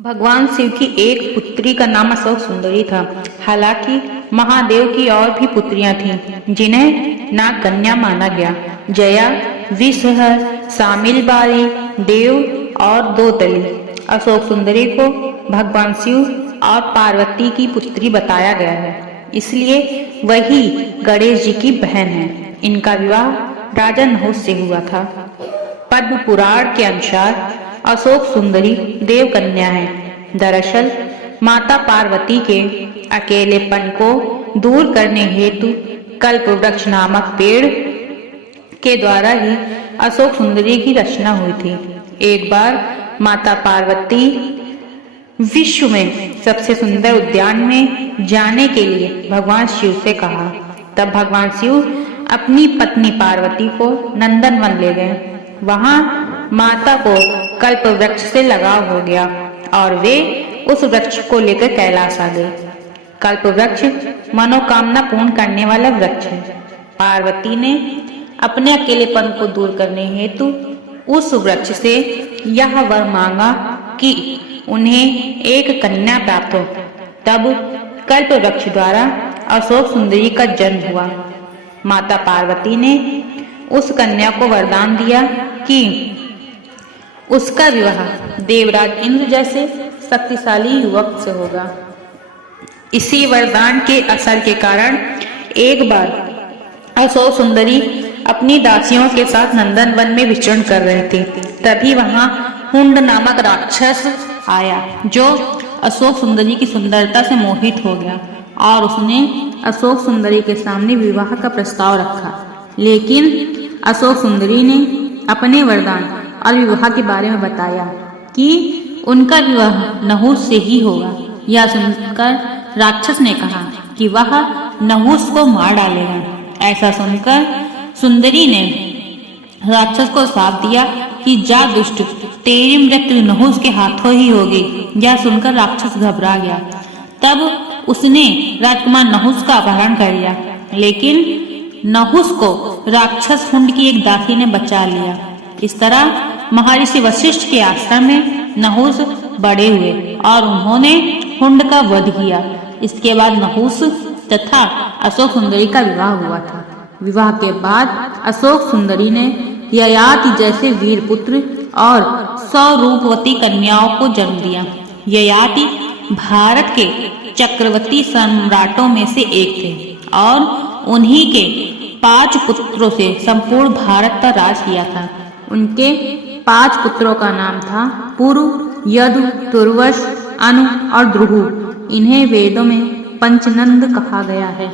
भगवान शिव की एक पुत्री का नाम अशोक सुंदरी था। हालांकि महादेव की और भी पुत्रियां थीं, जिन्हें नागकन्या माना गया। जया, विषहर, शामिलबाई, देव और दोतली। अशोक सुंदरी को भगवान शिव और पार्वती की पुत्री बताया गया है, इसलिए वही गणेश जी की बहन है। इनका विवाह राजा नहुष से हुआ था। पद्म पुराण के अनुसार अशोक सुंदरी देव कन्या है। दरअसल माता पार्वती के अकेलेपन को दूर करने हेतु कल्प वृक्ष नामक पेड़ के द्वारा ही अशोक सुंदरी की रचना हुई थी। एक बार माता पार्वती विश्व में सबसे सुंदर उद्यान में जाने के लिए भगवान शिव से कहा। तब भगवान शिव अपनी पत्नी पार्वती को नंदनवन ले गए। वहां माता को कल्प वृक्ष से लगाव हो गया और वे उस वृक्ष को लेकर कैलाश आ गए। कल्प वृक्ष मनोकामना पूर्ण करने वाला वृक्ष है। पार्वती ने अपने अकेलेपन को दूर करने हेतु उस वृक्ष से यह वर मांगा कि उन्हें एक कन्या प्राप्त हो। तब कल्प वृक्ष द्वारा अशोक सुंदरी का जन्म हुआ। माता पार्वती ने उस कन्या को वरदान दिया कि उसका विवाह देवराज इंद्र जैसे शक्तिशाली युवक से होगा। इसी वरदान के असर के कारण एक बार अशोक सुंदरी अपनी दासियों के साथ नंदनवन में विचरण कर रहे थे। तभी वहां हुंड नामक राक्षस आया, जो अशोक सुंदरी की सुंदरता से मोहित हो गया और उसने अशोक सुंदरी के सामने विवाह का प्रस्ताव रखा। लेकिन अशोक सुंदरी ने अपने वरदान और विवाह के बारे में बताया कि उनका विवाह नहुष से ही होगा। यह सुनकर राक्षस ने कहा कि वह नहुष को मार डालेगा। ऐसा सुनकर सुंदरी ने राक्षस को श्राप दिया कि जा दुष्ट, तेरी मृत्यु नहुष के हाथों ही होगी। यह सुनकर राक्षस घबरा गया। तब उसने राजकुमार नहुष का अपहरण कर लिया, लेकिन नहुष को राक्षस हुंड की एक दासी ने बचा लिया। इस तरह महर्षि वशिष्ठ के आश्रम में नहुष बड़े हुए और उन्होंने हुंड का वध किया। इसके बाद नहुष तथा अशोक सुंदरी का विवाह हुआ था। विवाह के बाद अशोक सुंदरी ने ययाति जैसे वीर पुत्र और 100 रूपवती कन्याओं को जन्म दिया। ययाति भारत के चक्रवर्ती सम्राटों में से एक थे और उन्हीं के 5 पुत्रों से संपूर्ण भारत पर राज किया था। उनके 5 पुत्रों का नाम था पुरु, यदु, तुर्वश, अनु और द्रुहु। इन्हें वेदों में पंचनंद कहा गया है।